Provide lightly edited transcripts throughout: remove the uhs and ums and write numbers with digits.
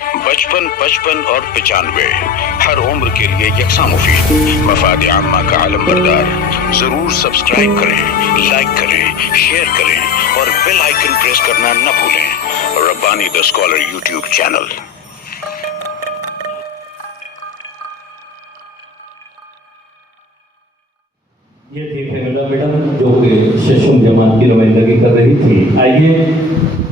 55 55 اور 95 ہر عمر کے لیے یکساں مفید. مفاد عامہ کا عالم بردار. ضرور سبسکرائب کریں، لائک کریں، شیئر کریں اور بیل آئیکن پریس کرنا نہ بھولیں. ربانی دا اسکالر یوٹیوب چینل. یہ تھی فیملا میڈم جو کہ ششم جماعت کی نمائندگی کر رہی تھی. آئیے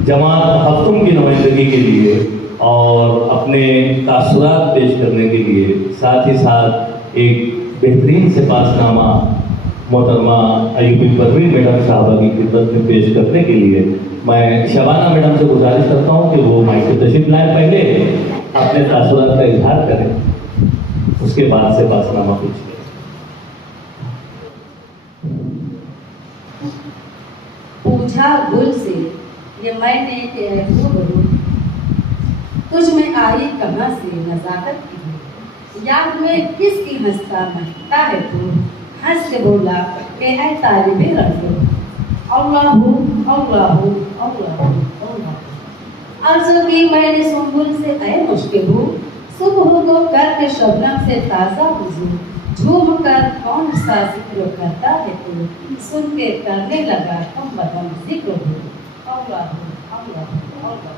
جماعت ہفتم کی نمائندگی کے لیے اور اپنے تاثرات پیش کرنے کے لیے ساتھ ہی ساتھ ایک بہترین سے پاس نامہ محترمہ ایوبی پروین میڈم صاحبہ کی خدمت میں پیش کرنے کے لیے میں شبانہ میڈم سے گزارش کرتا ہوں کہ وہ مائک پہ تشریف لائیں، پہلے اپنے تاثرات کا اظہار کریں، اس کے بعد سے پاس نامہ پوچھیں. پوچھا گل سے یہ میں نے کہ خوبرو تجھ میں آئی کہاں سے نزاکت کی ہے، یاد میں کس کی ہنستا مہکتا ہے تو، ہنس کے بولا کہ اے طالب رسول اللہ اللہ اللہ اللہ. عرض کی میں نے سنبل سے اے مشکل ہوں، صبح کو کر کے شبنم سے تازہ وضو، جھوم کر کون سا ذکر کرتا ہے تو، سن کے کرنے لگا ہم بدم ذکر ہو. اللہ اللہ اللہ.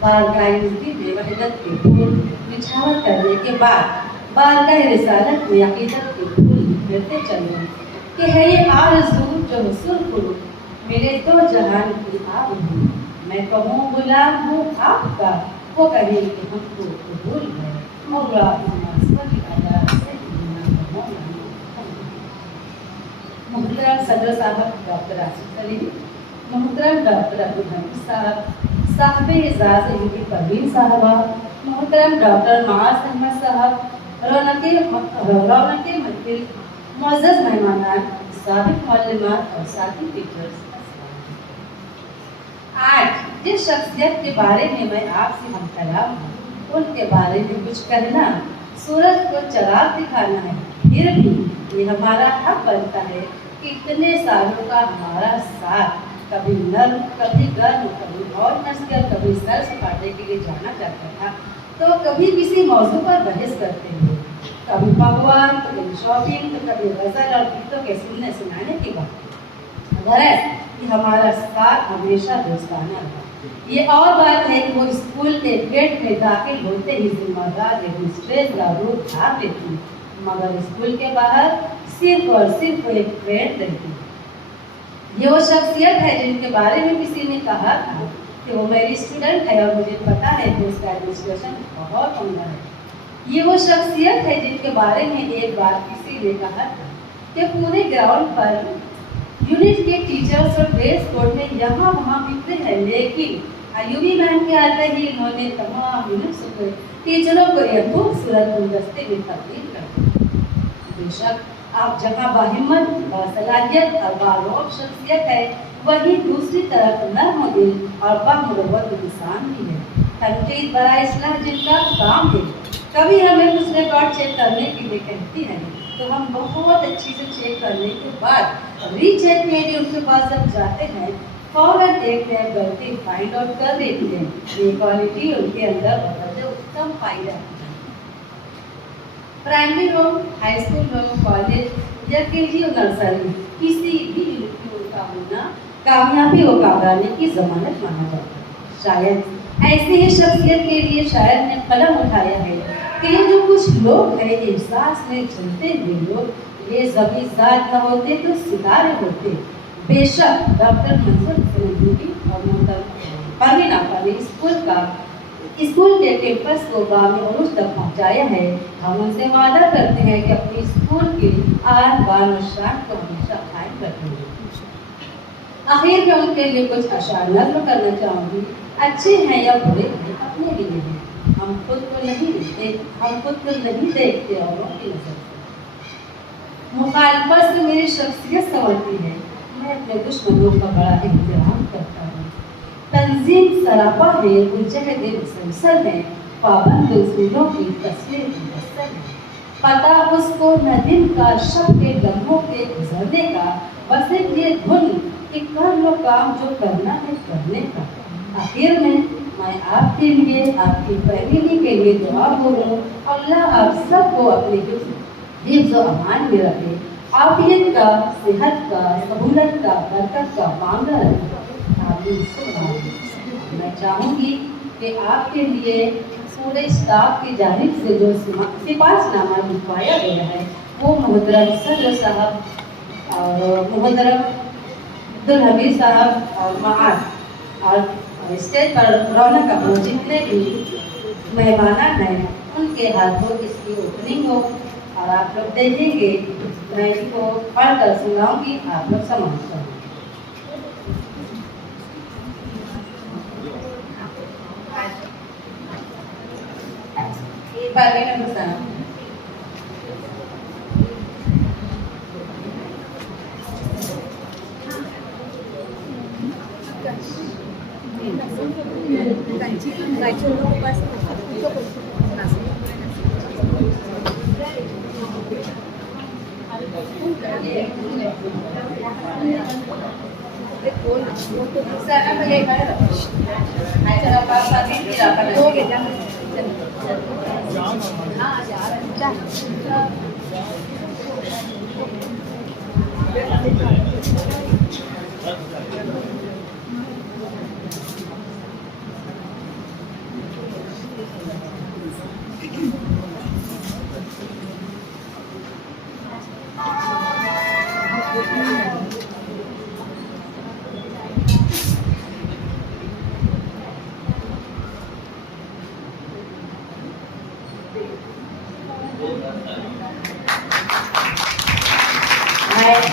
بارگاہ مفتی میں وحدت کے پھول نچھاور کرنے کے بعد بارگاہ رسالت میں عقیدت کے پھول بکھیرتے چلے کہ ہے یہ آرزو جو حصول کروں میرے دو جہان کی آب ہوں. میں کہوں غلام ہوں آپ کا، وہ کہیں کہ ہم کو قبول ہے. محترم صدر صاحب ڈاکٹر آصف سلیم، محترم ڈاکٹر عبدالحمید صاحب، صاحب اعزاز ایوبی پروین صاحبہ، محترم ڈاکٹر معاذ احمد صاحب، رونق محفل، معزز مہمانان، سابق معلمات اور ساتھی ٹیچرز. آج جس شخصیت کے بارے میں میں آپ سے ہم کلام ہوں ان کے بارے میں کچھ کہنا سورج کو چراغ دکھانا ہے. پھر بھی یہ ہمارا حق بنتا ہے کہ اتنے سالوں کا ہمارا ساتھ کبھی نرم کبھی گرم کبھی اور نسل کبھی سر سپاٹے کے لیے جانا جاتا تھا تو کبھی کسی موضوع پر بحث کرتے ہوئے، کبھی پکوان تو کبھی شاپنگ تو کبھی غزل اور گیتوں کے سننے سنانے کی بات. غرض کہ ہمارا ساتھ ہمیشہ دوستانہ رہا. یہ اور بات ہے کہ وہ اسکول کے گیٹ میں داخل ہوتے ہی ذمہ دار ایڈمنسٹریٹر کا روپ دھار لیتی، مگر اسکول کے باہر صرف اور صرف ایک فرینڈ رہتی. یہ وہ شخصیت ہے جن کے بارے میں کسی نے کہا تھا کہ وہ میری اسٹوڈنٹ ہے اور مجھے پتا ہے کہ اس کا ایڈمنسٹریشن بہت عمدہ ہے. یہ وہ شخصیت ہے جن کے بارے میں ایک بار کسی نے کہا تھا کہ پورے گراؤنڈ پر یونٹ کے ٹیچرز اور ڈریس کوڈ میں یہاں وہاں بکتے ہیں، لیکن ایوبی میم کے آتے ہی انہوں نے تمام یونٹس کو ٹیچروں کو یہ خوبصورت گلدستے میں تبدیل کر دیا. بے شک آپ جہاں باہمت، باصلاحیت اور باروب شخصیت ہے، وہیں دوسری طرف نرم دل اور بامروت انسان بھی ہے. تنقید برائے اصلاح جن کا کام ہے. کبھی ہمیں کچھ ریکارڈ چیک کرنے کے لیے کہتی ہیں تو ہم بہت اچھی سے چیک کرنے کے بعد ری چیک کے لیے ان کے پاس جب جاتے ہیں فوراً ایک نیا غلطی فائنڈ آؤٹ کر دیتی ہیں. یہ کوالٹی ان کے اندر بہت اتم پائی جاتی ہے. پرائمری ہو، ہائی اسکول ہو، کالج یا کے جی اور نرسری، کسی بھی یونٹ میں ان کا ہونا کامیابی اور کامرانی کی ضمانت مانا جاتا ہے. شاید ایسی ہی شخصیت کے لیے شاعر نے قلم اٹھایا ہے کہ یہ جو کچھ لوگ ہیں احساس میں چلتے ہوئے لوگ، یہ زبی ذات نہ ہوتے تو ستارے ہوتے. بے شک ڈاکٹر منصور حسین ایوبی اور محترم پروین آپا نے اسکول کے کیمپس کو بام عروج تک پہنچایا ہے. ہم ان سے وعدہ کرتے ہیں کہ اپنی اسکول کی آن بان و شان کو ہمیشہ قائم رکھیں گے. آخر میں ان کے لیے کچھ اشعار نظم کرنا چاہوں گی. اچھے ہیں یا برے ہیں اپنے لیے ہیں، ہم خود کو نہیں دیکھتے اوروں کی نظر سے. مخالفت سے میری شخصیت سنورتی ہے. میں اپنے دشمنوں کا بڑا احترام کرتا ہوں. تنظیم سراپا ہے، مجاہد مسلسل ہے، پابند اصولوں کی تصویر مبصر ہے. پتہ اس کو نہ دن کا، شب کے لمحوں کے گزرنے کا، بس ایک یہ دھن کہ کر لو کام جو کرنا ہے کرنے کا. آخر میں آپ आपके लिए, आपकी फैमिली के लिए दुआ करूँ। अल्लाह आप सबको अपने हिफ्ज़ व अमान में रखे, आफियत का, सेहत का, सहूलत का, बरकत का मामला रखे। आमीन सुम्मा आमीन। मैं चाहूँगी कि आपके लिए पूरे स्टाफ की जानिब से जो सिफारिशनामा लिखवाया गया है वो मोहतरम सदर साहब और मोहतरम अब्दुल हमीद साहब और माद और स्टेज पर रौनक अबू जितने भी मेहमान हैं उनके हाथों इसकी ओपनिंग हो और आप लोग देखेंगे। मैं इसको पढ़कर सुनाऊंगी, आप लोग समझ सकते। एक बार मैंने बताया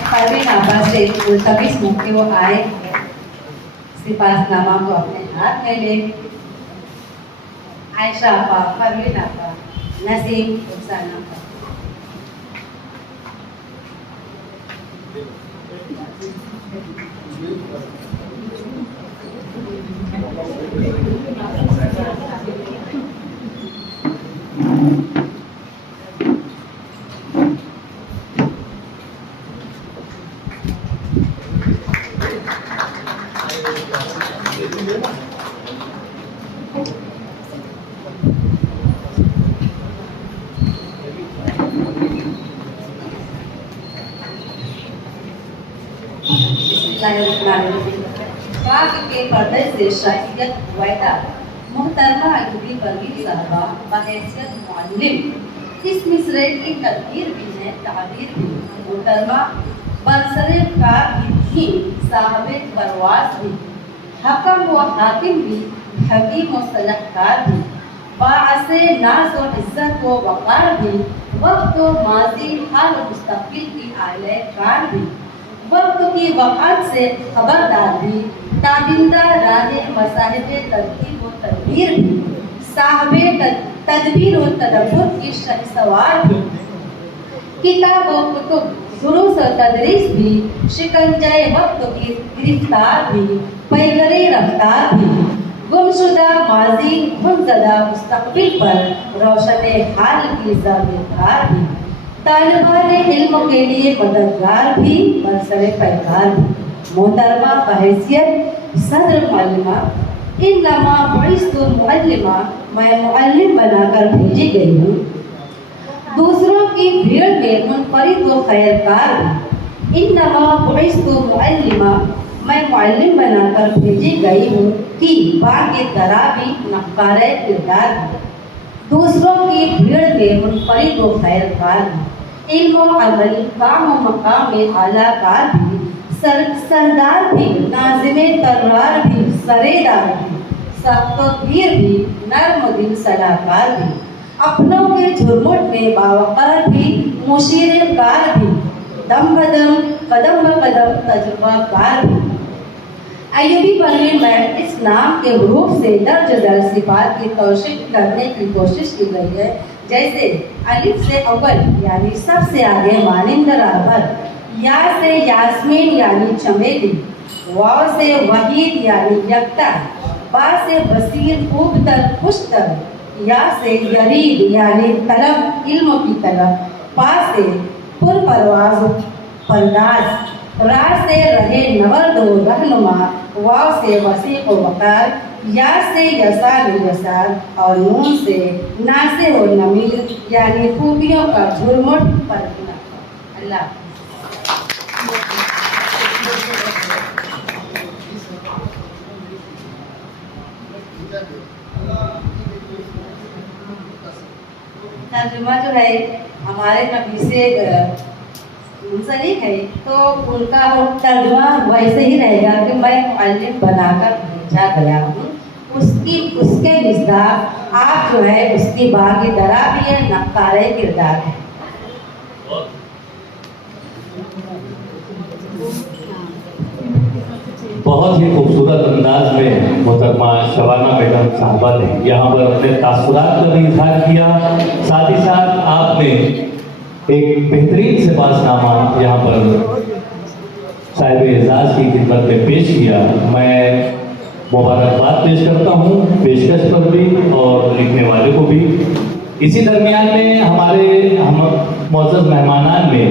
परवीन आबा से मुल्तमिस हूँ कि वो आए, सिफारिशनामा को अपने हाथ में ले। आयशा आपा, परवीन आपा, नसीम, रुखसाना आपा। पाक के पर्दे से शख्सियत वैदा मोहतरमा अजूबी परवीन साहबा बहैसियत मुअल्लिम, इस मिसरे की तदबीर भी है, ताबीर भी। मोहतरमा बरसरे कार भी थी, साहबे परवास भी, हकम व हाकिम भी, हकीम व सलाहकार भी, बाअसे नाज़ व इज्जत व वक़ार भी, वक्त व माजी हाल व मुस्तक़बिल की आले कार भी, वक्त की वक़ात से खबरदार भी, ताबिंदा राहे मसाहिबे तरकीब व तदबीर भी, साहबे तदबीर व तदब्बुर की शहसवार भी, किताब व कुतुब दुरूस व तदरीस भी, शिकंजे वक्त की गिरफ्तार भी, पैगरे रफ्तार भी, गुमशुदा माजी गुमज़दा मुस्तक़बिल पर रोशने हाल की ज़ाबितार भी, तालिबाने इल्म के लिए मददगार भी, बरसरे पैगार भी। मोहतरमा बहैसियत सदर मुअल्लिमा, इन्नमा बुइस्तु मुअल्लिमा, मैं मुअल्लिम बनाकर भेजी गई हूँ। दूसरों की भीड़ में मुनफरिद व खैरकार भी, इन्नमा बुइस्तु मुअल्लिमा, मैं मुअल्लिम बनाकर भेजी गई हूँ कि बाक़ी दरा भी नफ़ारे किरदार भी। दूसरों की भीड़ में मुनफरिद व खैरकार भी, इल्म व अमल, काम व मकाम में आलाकार भी, सरदार भी, नाज़िमे तर्रार भी, सरेदार भी, सख्तगीर भी, नर्म दिल सलाहकार भी, अपनों के झुरमुट में बावकार भी, मुशीर-कार भी, दम बदम कदम ब कदम तजुर्बाकार भी। अय्यूबी परवीन में इस नाम के हुरूफ से दर्ज दर सिफात की तौसीफ करने की कोशिश की गई है। जैसे अलिफ से अव्वल यानी सबसे आगे मानिंद राहबर, या से यास्मीन यानी चमेली, वाव से वहीद यानी यकता, बा से बसीर खूबतर खुशतर, या से यरीद यानी तलब इल्म की तलब, पा से पुरपरवाज परदाज, रा से रहे नवर्द व रहनुमा, वाव से वसीक़ व वक़ार, या से यसाल यसाल और नून से नासे और नमीर यानी खूबियों का झुरमुट परखना। अल्लाह तर्जुमा जो है हमारे नबी से मुंसलिक है, तो उनका वो तर्जुमा वैसे ही रहेगा कि मैं मुअल्लिम बनाकर भेजा गया हूँ, उसके मिज़दाक आप जो है उसकी बागी दरा भी है, नक्कारे किरदार है। बहुत ही खूबसूरत अंदाज में मोहतरमा शबाना मैडम साहबा ने यहाँ पर अपने तासुरात का भी इजहार किया, साथ ही साथ आपने एक बेहतरीन से पासनामा यहाँ पर साहिब एजाज की खिदमत में पेश किया। मैं मुबारकबाद पेश करता हूँ पेशकश पर भी और लिखने वाले को भी। इसी दरमियान में हमारे मुअज़्ज़ज़ मेहमानान में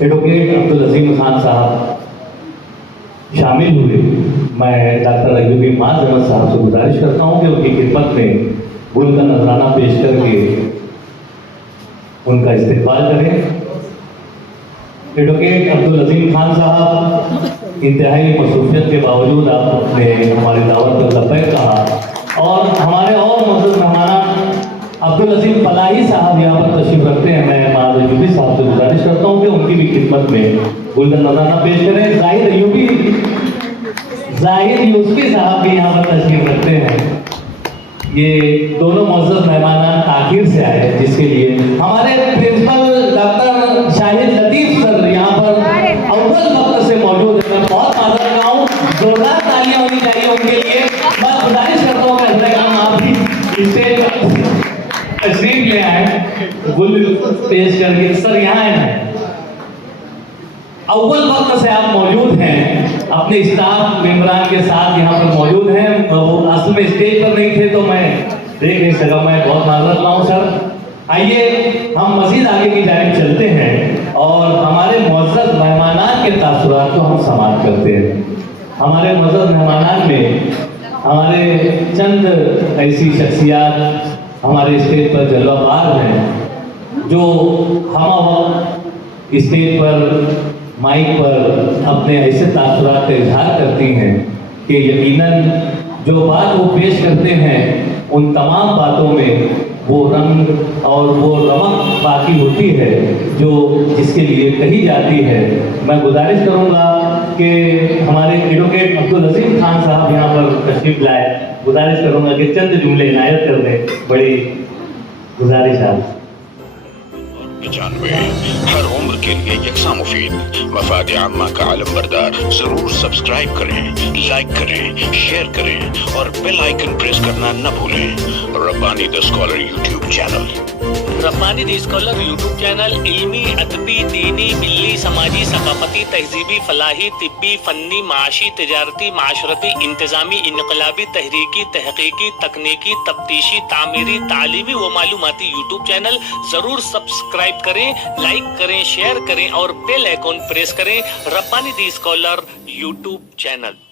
एडवोकेट अब्दुल अजीम खान साहब शामिल हुए। मैं डॉक्टर अयूबी माज़ साहब से गुजारिश करता हूँ कि उनकी खिदमत में गुल का नजराना पेश करके उनका इस्तेक़बाल करें। एडवोकेट अब्दुल अजीम खान साहब इंतहाई मसरूफियत के बावजूद आपने हमारी दावत पर लब्बैक कहा, और हमारे और मुअज़्ज़ज़ मेहमान अब्दुल अजीम फलाही साहब यहाँ पर तशरीफ रखते हैं। मैं माज़ अयूबी साहब से गुजारिश करता हूँ कि उनकी भी खिदमत में गुल का नजराना पेश करें। ज़ाहिर यूसुफ़ी साहब भी यहाँ पर तशरीफ रखते हैं। ये दोनों मुअज़्ज़ज़ मेहमान आखिर से आए, जिसके लिए हमारे प्रिंसिपल डॉक्टर शाहिद लतीफ़ सर यहाँ पर अव्वल वक्त से मौजूद है। मैं बहुत माज़रत करता हूँ, जोरदार तालियां होनी चाहिए उनके लिए। मैं गुजारिश करता हूँ कि हज़रत आप भी स्टेज पर तशरीफ ले आए, गुल पेश करके। सर यहाँ है, अव्वल वक्त से आप मौजूद हैं, अपने स्टाफ मेंबरान के साथ यहाँ पर मौजूद हैं। वो असल में स्टेज पर नहीं थे तो मैं देख नहीं सका, मैं बहुत माजरत लाऊं सर। आइए हम मज़ीद आगे की जानिब चलते हैं और हमारे मुअज़्ज़ज़ मेहमानान के तासुरात को हम समाअत करते हैं। हमारे मुअज़्ज़ज़ मेहमानान में हमारे चंद ऐसी शख्सियात हमारे स्टेज पर जलवाबाज हैं जो हम स्टेज पर माइक पर अपने ऐसे तासुरात का इजहार करती हैं कि यकीनन जो बात वो पेश करते हैं उन तमाम बातों में वो रंग और वो रमक बाकी होती है जो जिसके लिए कही जाती है। मैं गुजारिश करूँगा कि हमारे एडवोकेट अब्दुल अजीम खान साहब यहाँ पर तशरीफ लाए। गुजारिश करूँगा कि चंद जुमले इनायत कर दें, बड़ी गुजारिश आप। 95 हर उम्र के लिए यकसा मुफीद मफाद आम्मा का आलम बरदार। जरूर सब्सक्राइब करें, लाइक करें, शेयर करें और बेल आइकन प्रेस करना न भूलें। Rabbani the scholar YouTube channel. Rabbani the scholar YouTube channel इल्मी, अदबी, दीनी, मिल्ली, समाजी, सकाफती, तहजीबी, फलाही, तिब्बी, फन्नी, माशी, तिजारती, माशरती, इंतजामी, इनकलाबी, तहरीकी, तहकीकी, तकनीकी, तफ्तीशी, तामीरी, तालीमी व मालूमाती यूट्यूब चैनल। जरूर सब्सक्राइब करें, लाइक करें, शेयर करें और बेल आइकन प्रेस करें। Rabbani the scholar YouTube channel.